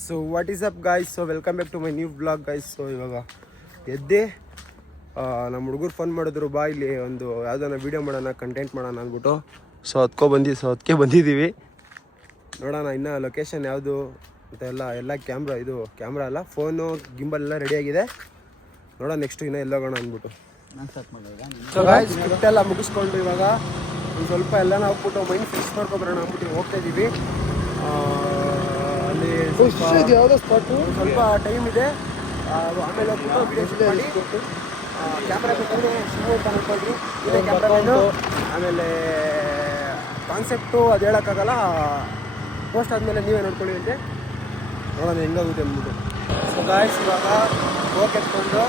So what is up guys, so welcome back to my new blog guys. So ಇವಾಗ ಎದ್ದೆ ನಮ್ಮ ಹುಡುಗರು phone ಮಾಡಿದ್ರು, ಬಾ ಇಲ್ಲಿ ಒಂದು ಯಾವುದಾನ ವೀಡಿಯೋ ಮಾಡೋಣ, ಕಂಟೆಂಟ್ ಮಾಡೋಣ ಅಂದ್ಬಿಟ್ಟು. ಸೊ ಅದಕ್ಕೆ ಬಂದಿದ್ದೀವಿ. ನೋಡೋಣ ಇನ್ನು ಲೊಕೇಶನ್ ಯಾವುದು ಅಂತ ಎಲ್ಲ ಕ್ಯಾಮ್ರಾ ಅಲ್ಲ, ಫೋನು ಗಿಂಬಲ್ ಎಲ್ಲ ರೆಡಿಯಾಗಿದೆ. ನೋಡೋಣ ನೆಕ್ಸ್ಟು ಇನ್ನೂ ಎಲ್ಲೋಗೋಣ ಅಂದ್ಬಿಟ್ಟು. ಸೊ ಗಾಯ್ಸ್ ಸ್ಕ್ರಿಪ್ಟ್ ಎಲ್ಲ ಮುಗಿಸ್ಕೊಂಡು ಇವಾಗ ಒಂದು ಸ್ವಲ್ಪ ಎಲ್ಲನ ಹೋಗ್ಬಿಟ್ಟು ಮೈಂಡ್ ಫ್ರೆಶ್ ಮಾಡ್ಕೊಬರೋಣ ಅಂದ್ಬಿಟ್ಟು ಹೋಗ್ತಾ ಇದ್ದೀವಿ. ಅಲ್ಲಿ ಯಾವುದೋ ಸ್ಪಾಟು ಸ್ವಲ್ಪ ಟೈಮ್ ಇದೆ, ಆಮೇಲೆ ಹೋಗ್ಬಿಟ್ಟು ವಿಡಿಯೋ ಶೂಟ್ ಮಾಡಿ ಕ್ಯಾಮ್ರಾ ಬೇಕಂದರೆ ಶಿವ ಅಂತ ಅನ್ಕೊಳ್ರಿ, ಇದೇ ಕ್ಯಾಮ್ರಾ. ಆಮೇಲೆ ಕಾನ್ಸೆಪ್ಟು ಅದು ಹೇಳೋಕ್ಕಾಗಲ್ಲ, ಪೋಸ್ಟ್ ಆದಮೇಲೆ ನೀವೇ ನೋಡ್ಕೊಳ್ಳಿ ಅಂತೆ. ನೋಡೋಣ ಹೆಂಗಾಗುತ್ತೆ ಅಂದ್ಬಿಟ್ಟು. ಸೊ ಗಾಯ್ಸ್ ಇವಾಗ ಹೋಗಿ ಎತ್ಕೊಂಡು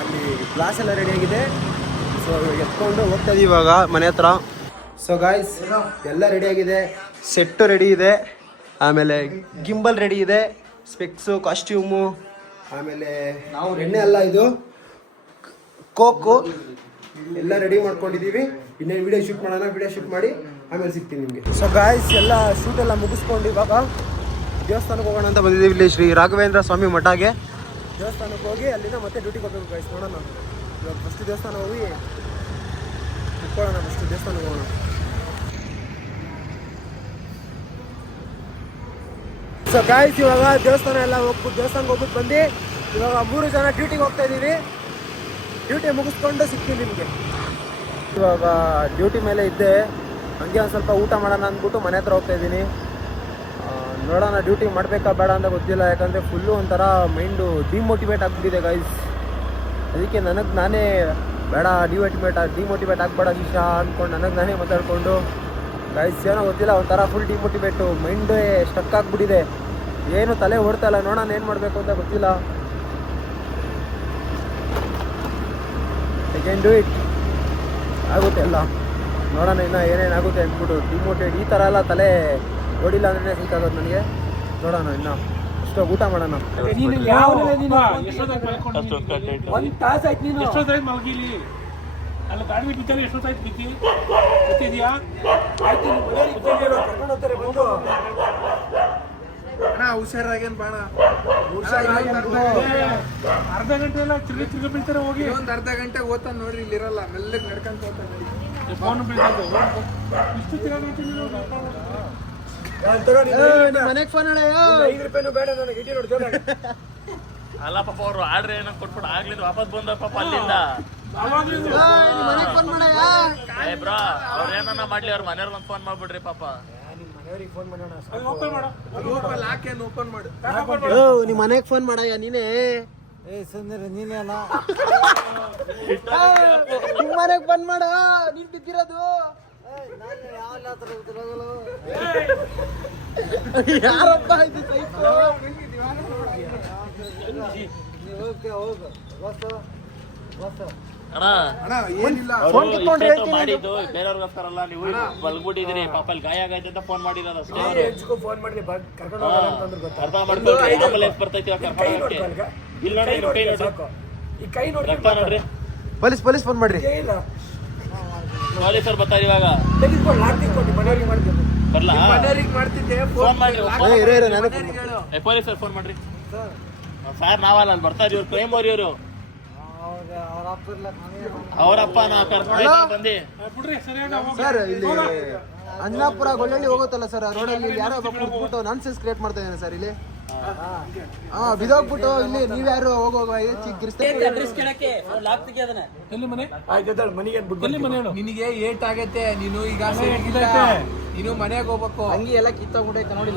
ಅಲ್ಲಿ ಗ್ಲಾಸ್ ಎಲ್ಲ ರೆಡಿಯಾಗಿದೆ. ಸೊ ಎತ್ಕೊಂಡು ಹೋಗ್ತಾ ಇದೀವಿ ಇವಾಗ ಮನೆ ಹತ್ರ. ಸೊ ಗಾಯ್ಸ್ ಎಲ್ಲ ರೆಡಿಯಾಗಿದೆ, ಸೆಟ್ಟು ರೆಡಿ ಇದೆ, ಆಮೇಲೆ ಗಿಂಬಲ್ ರೆಡಿ ಇದೆ, ಸ್ಪೆಕ್ಸು, ಕಾಸ್ಟ್ಯೂಮು, ಆಮೇಲೆ ನಾವು ಎಣ್ಣೆ ಎಲ್ಲ ಇದು ಕೋಕು ಎಲ್ಲ ರೆಡಿ ಮಾಡ್ಕೊಂಡಿದ್ದೀವಿ. ಇನ್ನೇನು ವಿಡಿಯೋ ಶೂಟ್ ಮಾಡೋಣ, ವಿಡಿಯೋ ಶೂಟ್ ಮಾಡಿ ಆಮೇಲೆ ಸಿಗ್ತೀನಿ ನಿಮಗೆ. ಸೊ ಗಾಯ್ಸ್ ಎಲ್ಲ ಶೂಟ್ ಎಲ್ಲ ಮುಗಿಸ್ಕೊಂಡು ಇವಾಗ ದೇವಸ್ಥಾನಕ್ಕೆ ಹೋಗೋಣ ಅಂತ ಬಂದಿದ್ದೀವಿ. ಇಲ್ಲಿ ಶ್ರೀ ರಾಘವೇಂದ್ರ ಸ್ವಾಮಿ ಮಠಗೆ ದೇವಸ್ಥಾನಕ್ಕೆ ಹೋಗಿ ಅಲ್ಲಿಂದ ಮತ್ತೆ ಡ್ಯೂಟಿಗೆ ಹೋಗ್ಬೇಕು ಗಾಯ್ಸ್. ನೋಡೋಣ ಇವಾಗ ಫಸ್ಟ್ ದೇವಸ್ಥಾನ ಹೋಗಿ ಕುತ್ಕೊಳ್ಳೋಣ, ಫಸ್ಟ್ ದೇವಸ್ಥಾನಕ್ಕೆ ಹೋಗೋಣ. ಸೊ ಗಾಯ್ಸ್ ಇವಾಗ ದೇವಸ್ಥಾನಕ್ಕೆ ಹೋಗ್ಬಿಟ್ಟು ಬಂದು ಇವಾಗ 3 ಜನ ಡ್ಯೂಟಿಗೆ ಹೋಗ್ತಾ ಇದ್ದೀವಿ. ಡ್ಯೂಟಿ ಮುಗಿಸ್ಕೊಂಡು ಸಿಗ್ತೀನಿ ನಿಮಗೆ. ಇವಾಗ ಡ್ಯೂಟಿ ಮೇಲೆ ಇದ್ದೆ, ಹಂಗೆ ಒಂದು ಸ್ವಲ್ಪ ಊಟ ಮಾಡೋಣ ಅಂದ್ಬಿಟ್ಟು ಮನೆ ಹತ್ರ ಹೋಗ್ತಾ ಇದ್ದೀನಿ. ನೋಡೋಣ ಡ್ಯೂಟಿ ಮಾಡಬೇಕಾ ಬೇಡ ಅಂತ ಗೊತ್ತಿಲ್ಲ, ಯಾಕಂದರೆ ಫುಲ್ಲು ಒಂಥರ ಮೈಂಡು ಡಿಮೋಟಿವೇಟ್ ಆಗಿಬಿಟ್ಟಿದೆ ಗೈಸ್. ಅದಕ್ಕೆ ನನಗೆ ನಾನೇ ಬೇಡ ಡಿಮೋಟಿವೇಟ್ ಆಗಬೇಡ ಈಶಾ ಅಂದ್ಕೊಂಡು ನನಗೆ ನಾನೇ ಮಾತಾಡಿಕೊಂಡು ಗೈಸ್ ಏನೋ ಗೊತ್ತಿಲ್ಲ, ಒಂಥರ ಫುಲ್ ಡಿಮೋಟಿವೇಟು, ಮೈಂಡೇ ಸ್ಟಕ್ ಆಗಿಬಿಟ್ಟಿದೆ, ಏನು ತಲೆ ಓಡ್ತಾ ಇಲ್ಲ. ನೋಡೋಣ ಏನು ಮಾಡಬೇಕು ಅಂತ ಗೊತ್ತಿಲ್ಲ. ಐ ಕ್ಯಾನ್ ಡೂ ಇಟ್, ಆಗುತ್ತೆ ಎಲ್ಲ. ನೋಡೋಣ ಇನ್ನು ಏನೇನಾಗುತ್ತೆ ಅಂದ್ಬಿಟ್ಟು. ಡಿಮೋಟಿವೇಟ್ ಈ ಥರ ಎಲ್ಲ ತಲೆ ಓಡಿಲ್ಲ ಅಂದ್ರೆ ಸಿಕ್ಕಾಗೋದು ನನಗೆ. ನೋಡೋಣ ಇನ್ನು ಅಷ್ಟು ಊಟ ಮಾಡೋಣ. ಒಂದು ತಾಸು ಆಯ್ತು, ನೀನು ಎಷ್ಟೊತ್ತಾಯ್ತು ಮಲಗಿಲಿ ಅಲ್ಲ, ಗಾಡಿ ಬಿದ್ದಲ್ಲಿ ಎಷ್ಟೊತ್ತಾಯ್ತು ಬಿದ್ದಿ ಗೊತ್ತಿದ್ಯಾ? ಹುಷಾರಾಗೇನ್ ಬಾಣ, ಅರ್ಧ ಗಂಟೆ ಎಲ್ಲ ತಿರ್ಗಿ ಬೀಳ್ತಾರೆ. ಹೋಗಿ ಒಂದು ಅರ್ಧ ಗಂಟೆ ಓದ್ತಾನ ನೋಡ್ರಿ, ಇಲ್ಲಿ ಇರಲ್ಲ, ಮೆಲ್ಲಗೆ ನಡ್ಕೊಂತ ಹೋಗ್ತಾನೆ. ಫೋನ್ ಬೀಳ್ತದೆ ಇಷ್ಟು ತಿರ್ಗಂಟೆ ಮನೆಗೆ ಫೋನ್ ಹೇಳ, 5 ರೂಪಾಯಿನೂ ಬೇಡ ನನಗೆ, ಇಡಿ ನೋಡಿ ಜೋರಾಗಿ. ಅಲ್ಲ ಪಾಪ ಅವರು ಆರ್ಡ್ರ್ ಏನೋ ಕೊಟ್ಬಿಟ್ಟು ಆಗ್ಲಿಲ್ಲ, ವಾಪಸ್ ಬಂದ ಪಾಪ ಅಲ್ಲಿಂದ. ಮನೆಗೆ ಫೋನ್ ಮಾಡಯ್ಯ. ಬ್ರೋ ಅವ್ರ ಏನನ್ನ ಮಾಡ್ಲಿ, ಅವ್ರ ಮನೆಯವ್ರಿಗೆ ಒಂದು ಫೋನ್ ಮಾಡ್ಬಿಡ್ರಿ ಪಾಪ. ಮನೆಯವ್ರಿಗೆ ಫೋನ್ ಮಾಡೋಣ. ಓಪನ್ ಮಾಡು, ಲಾಕೇನು ಓಪನ್ ಮಾಡು. ನಿಮ್ಮ ಮನೆಗೆ ಫೋನ್ ಮಾಡಯ್ಯ ನೀನೇ. ಸುಂದರ ನೀನೇ ಅಲ್ಲ, ನಿಮ್ಮ ಮನೆಗೆ ಫೋನ್ ಮಾಡ, ನೀನ್ ಬಿದ್ದಿರೋದು ಯಾರಪ್ಪ ಇದು ಸೈಕೋ? ಮಾಡಿದ್ದು ಬೇರೆಯವ್ರಿಗೋಸ್ಕರ ಅಲ್ಲ, ನೀವು ಬಲ್ಬಿಟ್ಟಿದ್ರಿ ಪಾಪ, ಅಲ್ಲಿ ಗಾಯ ಆಗೈತೆ ಅಂತ ಫೋನ್ ಮಾಡಿರೋದು ಅಷ್ಟೇ. ಅರ್ಥ ಮಾಡ್ಕೊಳ್ರಿ, ಆಂಬುಲೆನ್ಸ್ ಬರ್ತೈತಿ ಇಲ್ಲಿ ನೋಡ್ರಿ, ರಕ್ತ ನೋಡ್ರಿ. ಪೊಲೀಸ್ ಫೋನ್ ಮಾಡ್ರಿ, ಪೊಲೀಸರು ಬರ್ತಾರೆ ಇವಾಗ. ಬರ್ಲಾ ಫೋನ್ ಮಾಡ್ರಿ, ಪೊಲೀಸರು ಫೋನ್ ಮಾಡ್ರಿ. ಸರ್ ನಾವಲ್ಲ, ಅಲ್ಲಿ ಬರ್ತಾರೆ ಇವ್ರು, ಕ್ರೈಮ್ ಅವ್ರು, ಅವರಪ್ಪ ನಾ ಬಂದಿ. ಸರ್ ಇಲ್ಲಿ ಅಂಜನಾಪುರ ಗೊಳ್ಳಳ್ಳಿ ಹೋಗುತ್ತಲ್ಲ ಸರ್, ರೋಡಲ್ಲಿ ಯಾರೋ ಬಿಟ್ಬಿಟ್ಟು ನಾನ್ಸೆನ್ಸ್ ಕ್ರಿಯೇಟ್ ಮಾಡ್ತಾ ಇದ್ದಾನೆ ಸರ್ ಇಲ್ಲಿ. ಬಿದೋಗ್ಬಿಟ್ಟು ಇಲ್ಲಿ ನೀವ್ಯಾರು ಹೋಗುವಾಗ ನಿನಗೆ ಏಟ್ ಆಗೈತೆ, ನೀನು ಈಗ ನೀನು ಮನೆಗೆ ಹೋಗ್ಬೇಕು. ಹಂಗಿ ಎಲ್ಲ ಕಿತ್ತೋಗ್ಬಿಟ್ಟೈತೆ ನೋಡಿ.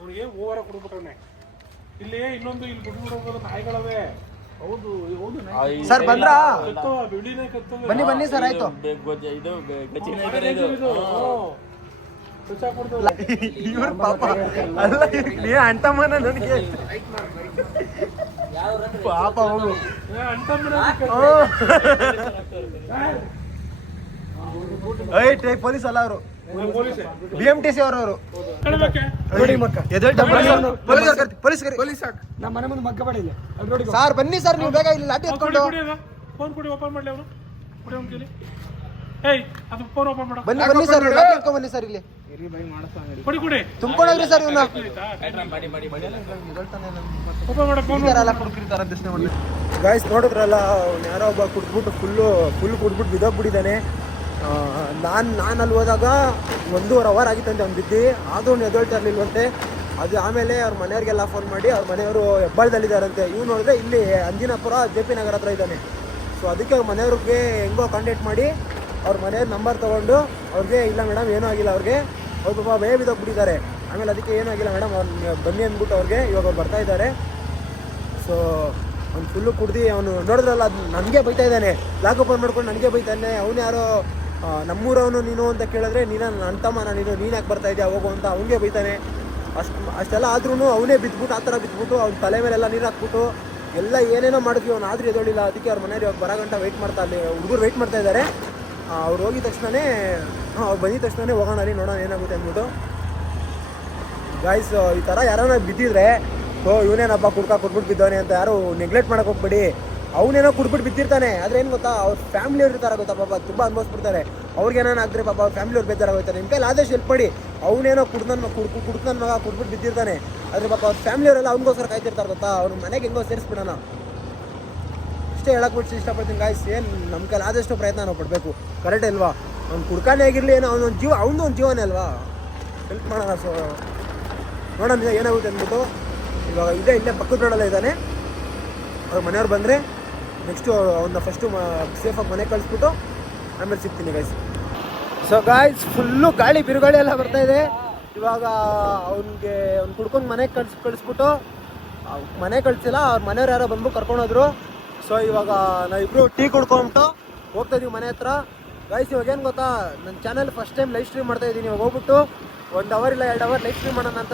ಅವ್ರಿಗೆ ಓವರ ಕೊಡ್ಬಿಟ್ಟವನೆ. ಇಲ್ಲಿ ಇನ್ನೊಂದು ಇಲ್ಲಿ ಬಿಟ್ಬಿಟ್ಟು ನಾಯಿಗಳವೆ. ಹೌದು ಸರ್ ಬಂದ್ರಾ? ಬಿಳಿನೇ ಕತ್ತು. ಬನ್ನಿ ಸರ್, ಆಯ್ತು. ಇವ್ರ ಪಾಪ ಅಲ್ಲ, ನೀ ಅಂಟಮ್ಮನ ನನಗೆ ಪಾಪ ಹೋಗು. ಪೊಲೀಸ್ ಅಲ್ಲ ಅವರು, BMTC ಅವರು. ಸರ್ ಬನ್ನಿ ಸರ್, ನೀವು ಬೇಗ ಇಲ್ಲಿ ಲಾಠಿ ಎತ್ಕೊಂಡು ಫೋನ್ ಕೊಡಿ, ಓಪನ್ ಮಾಡ್ಲಿ ಅವನು. ಏಯ್ ಅದು ಫೋನ್ ಓಪನ್ ಮಾಡು. ಬನ್ನಿ ಸರ್, ಲಾಠಿ ಎತ್ಕೊಂಡು ಬನ್ನಿ ಸರ್ ಇಲ್ಲಿ. ಕೊಡಿ ಕೊಡಿ ತುಂಬ್ಕೊಂಡೋಗ್ರಿ ಸರ್ ಇವನ್ನ ಪಾಪ ಮಾಡ ಫೋನ್ ಗಾಯ್ಸ್ ನೋಡಿದ್ರಲ್ಲ ಅವ್ನು ಯಾರೋ ಒಬ್ಬ ಕುಡ್ಬಿಟ್ಟು ಫುಲ್ ಕುಡ್ಬಿಟ್ಟು ಬಿದ್ದೋಗ್ಬಿಟ್ಟಿದ್ದಾನೆ. ನಾನು ಅಲ್ಲಿ ಹೋದಾಗ 1.5 ಅವರ್ ಆಗಿತ್ತಂತೆ ಅವ್ನು ಬಿದ್ದು, ಆದರೂ ಅವ್ನು ಎದ್ದೇಳ್ತಾ ಇರಲಿಲ್ವಂತೆ. ಅದು ಆಮೇಲೆ ಅವ್ರ ಮನೆಯವ್ರಿಗೆಲ್ಲ ಫೋನ್ ಮಾಡಿ ಅವ್ರ ಮನೆಯವರು ಹೆಬ್ಬಾಳದಲ್ಲಿದ್ದಾರಂತೆ. ಇವ್ನು ನೋಡಿದ್ರೆ ಇಲ್ಲಿ ಅಂಜಿನಾಪುರ JP ನಗರ ಹತ್ರ ಇದ್ದಾನೆ. ಸೊ ಅದಕ್ಕೆ ಅವ್ರ ಮನೆಯವ್ರಿಗೆ ಹೆಂಗೋ ಕಾಂಟ್ಯಾಕ್ಟ್ ಮಾಡಿ ಅವ್ರ ಮನೆಯವ್ರ ನಂಬರ್ ತೊಗೊಂಡು ಅವ್ರಿಗೆ ಇಲ್ಲ ಮೇಡಮ್ ಏನೂ ಆಗಿಲ್ಲ ಅವ್ರಿಗೆ, ಅವ್ರು ಪಾಪ ಭಯ ಬಿದ್ದೋಗ್ಬಿಟ್ಟಿದ್ದಾರೆ. ಆಮೇಲೆ ಅದಕ್ಕೆ ಏನೂ ಆಗಿಲ್ಲ ಮೇಡಮ್ ಅವ್ರು ಬನ್ನಿ ಅಂದ್ಬಿಟ್ಟು ಅವ್ರಿಗೆ ಇವಾಗ ಅವ್ರು ಬರ್ತಾ ಇದ್ದಾರೆ. ಸೊ ಅವ್ನು ಫುಲ್ಲು ಕುಡ್ದು ಅವನು ನೋಡಿದ್ರಲ್ಲ ಅದು ನನಗೆ ಬೈತಾ ಇದ್ದಾನೆ, ಲಾಕ್ ಓಪನ್ ಮಾಡ್ಕೊಂಡು ನನಗೆ ಬೈತಾನೆ. ಅವನು ಯಾರೋ ನಮ್ಮೂರವನು ನೀನು ಅಂತ ಕೇಳಿದ್ರೆ ನನ್ನ ತಮ್ಮ ನೀನು ಯಾಕೆ ಬರ್ತಾ ಇದೆಯಾ ಹೋಗು ಅಂತ ಅವನಿಗೆ ಬೈತಾನೆ. ಅಷ್ಟೆಲ್ಲ ಆದ್ರೂ ಅವನೇ ಬಿದ್ದುಬಿಟ್ಟು ಆ ಥರ ಬಿದ್ದುಬಿಟ್ಟು ಅವ್ನ ತಲೆ ಮೇಲೆಲ್ಲ ನೀರು ಹಾಕ್ಬಿಟ್ಟು ಎಲ್ಲ ಏನೇನೋ ಮಾಡಿದ್ವಿ. ಅವ್ನು ಆದರೂ ಎದೊಳಿಲ್ಲ. ಅದಕ್ಕೆ ಅವ್ರ ಮನೆಯವ್ರು ಇವಾಗ ಬರೋ ಗಂಟ ವೆಯ್ಟ್ ಮಾಡ್ತಾ ಅಲ್ಲಿ ಹುಡುಗರು ವೆಯ್ಟ್ ಮಾಡ್ತಾ ಇದ್ದಾರೆ. ಅವ್ರು ಹೋಗಿದ ತಕ್ಷಣವೇ ಅವ್ರು ಬಂದಿದ ತಕ್ಷಣವೇ ಹೋಗೋಣ ಅಲ್ಲಿ ನೋಡೋಣ ಏನಾಗುತ್ತೆ ಅಂದ್ಬಿಟ್ಟು. ಗಾಯ್ಸ್ ಈ ಥರ ಯಾರನ್ನ ಬಿದ್ದಿದ್ರೆ ಇವನೇನಪ್ಪ ಕುಡ್ಬಿಟ್ಟು ಬಿದ್ದವನೆ ಅಂತ ಯಾರು ನೆಗ್ಲೆಕ್ಟ್ ಮಾಡೋಕೆ ಹೋಗ್ಬೇಡಿ. ಅವನೇನೋ ಕುಡ್ಬಿಟ್ಟು ಬಿದ್ದಿರ್ತಾನೆ, ಆದರೆ ಏನು ಗೊತ್ತಾ ಅವ್ರ ಫ್ಯಾಮಿಲಿಯವ್ರು ಇರ್ತಾರೆ ಗೊತ್ತಾ, ಪಾಪ ತುಂಬ ಅನ್ಭವಿಸ್ಬಿಡ್ತಾರೆ. ಅವ್ರಿಗೆ ಏನಾರು ಆಗಿದ್ರೆ ಪಾಪ ಅವ್ರ ಫ್ಯಾಮಿಲಿಯವ್ರು ಬೇಜಾರಾಗೋಯ್ತಾರೆ. ನಿಮ್ಮ ಕೈಲಿ ಆದಷ್ಟು ಹೆಲ್ಪ್ ಮಾಡಿ. ಅವನೇನೋ ಕುಡ್ದು ನನ್ನ ಮಗ ಕುಡ್ಬಿಟ್ಟು ಬಿದ್ದಿರ್ತಾನೆ, ಆದರೆ ಪಾಪ ಅವ್ರ ಫ್ಯಾಮಿಲಿಯವರೆಲ್ಲ ಅವ್ನಿಗೋಸ್ಕರ ಕಾಯ್ತಿರ್ತಾರೆ ಗೊತ್ತಾ. ಅವ್ರ ಮನೆಗೆ ಹೆಂಗೋ ಸೇರಿಸ್ಬಿಡೋಣ ಅಷ್ಟೇ ಹೇಳಕ್ಕೆ ಇಷ್ಟಪಡ್ತೀನಿ ಗಾಯ್ಸ್. ಏನು ನಮ್ಮ ಕೈಲಿ ಆದಷ್ಟು ಪ್ರಯತ್ನ ನಾವು ಪಡಬೇಕು, ಕರೆಕ್ಟ್ ಅಲ್ವಾ? ಅವ್ನು ಕುಡ್ಕಾನೇ ಆಗಿರಲಿ ಏನೋ ಅವನೊಂದು ಜೀವ, ಅವನೊಂದು ಜೀವನೇ ಅಲ್ವಾ, ಹೆಲ್ಪ್ ಮಾಡೋಣ. ಸೊ ನೋಡೋಣ ಏನಾಗುತ್ತೆ ಅಂದ್ಬಿಟ್ಟು ಇವಾಗ ಇಲ್ಲೇ ಪಕ್ಕದ ರೋಡಲ್ಲೇ ಇದ್ದಾನೆ. ಅವ್ರ ಮನೆಯವ್ರು ಬಂದರೆ ನೆಕ್ಸ್ಟು ಅವನ್ನ ಫಸ್ಟು ಸೇಫಾಗಿ ಮನೆಗೆ ಕಳಿಸ್ಬಿಟ್ಟು ಆಮೇಲೆ ಸಿಗ್ತೀನಿ ಗೈಸ್. ಸೊ ಗಾಯ್ಸ್ ಫುಲ್ಲು ಗಾಳಿ ಬಿರುಗಾಳಿ ಎಲ್ಲ ಬರ್ತಾಯಿದೆ. ಇವಾಗ ಅವ್ನಿಗೆ ಅವ್ನು ಕುಡ್ಕೊಂಡು ಮನೆಗೆ ಕಳಿಸ್ಬಿಟ್ಟು ಮನೆ ಕಳಿಸಿಲ್ಲ, ಅವ್ರ ಮನೆಯವ್ರು ಯಾರೋ ಬಂದ್ಬಿಟ್ಟು ಕರ್ಕೊಂಡೋದ್ರು. ಸೊ ಇವಾಗ ನಾವಿಬ್ಬರು ಟೀ ಕುಡ್ಕೊಂಬಿಟ್ಟು ಹೋಗ್ತಾಯಿದ್ದೀವಿ ಮನೆ ಹತ್ರ. ಗೈಸ್ ಇವಾಗ ಏನು ಗೊತ್ತಾ, ನನ್ನ channel first time live stream ಮಾಡ್ತಾಯಿದ್ದೀನಿ. ಇವಾಗ ಹೋಗ್ಬಿಟ್ಟು 1 ಅವರ್ ಇಲ್ಲ 2 ಅವರ್ ಲೈವ್ ಸ್ಟ್ರೀಮ್ ಮಾಡೋಣ ಅಂತ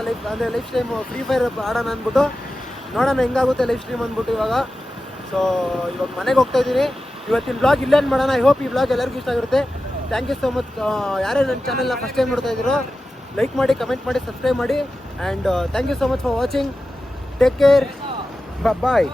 ಲೈವ್ ಸ್ಟ್ರೀಮ್ ಫ್ರೀ ಫೈರ್ ಆಡೋಣ ಅಂದ್ಬಿಟ್ಟು ನೋಡೋಣ ಹೆಂಗಾಗುತ್ತೆ ಲೈವ್ ಸ್ಟ್ರೀಮ್ ಅಂದ್ಬಿಟ್ಟು ಇವಾಗ. ಸೊ ಇವಾಗ ಮನೆಗೆ ಹೋಗ್ತಾಯಿದ್ದೀನಿ. ಇವತ್ತಿನ ಬ್ಲಾಗ್ ಇಲ್ಲೇನು ಮಾಡೋಣ. ಐ ಹೋಪ್ ಈ ಬ್ಲಾಗ್ ಎಲ್ಲರಿಗೂ ಇಷ್ಟ ಆಗಿರುತ್ತೆ. Thank you so much. ಯಾರೇ ನನ್ನ ಚಾನಲ್ನ ಫಸ್ಟ್ ಟೈಮ್ ನೋಡ್ತಾ ಇದ್ದೀರೋ ಲೈಕ್ ಮಾಡಿ, ಕಮೆಂಟ್ ಮಾಡಿ, ಸಬ್ಸ್ಕ್ರೈಬ್ ಮಾಡಿ. And thank you so much for watching. Take care, bye.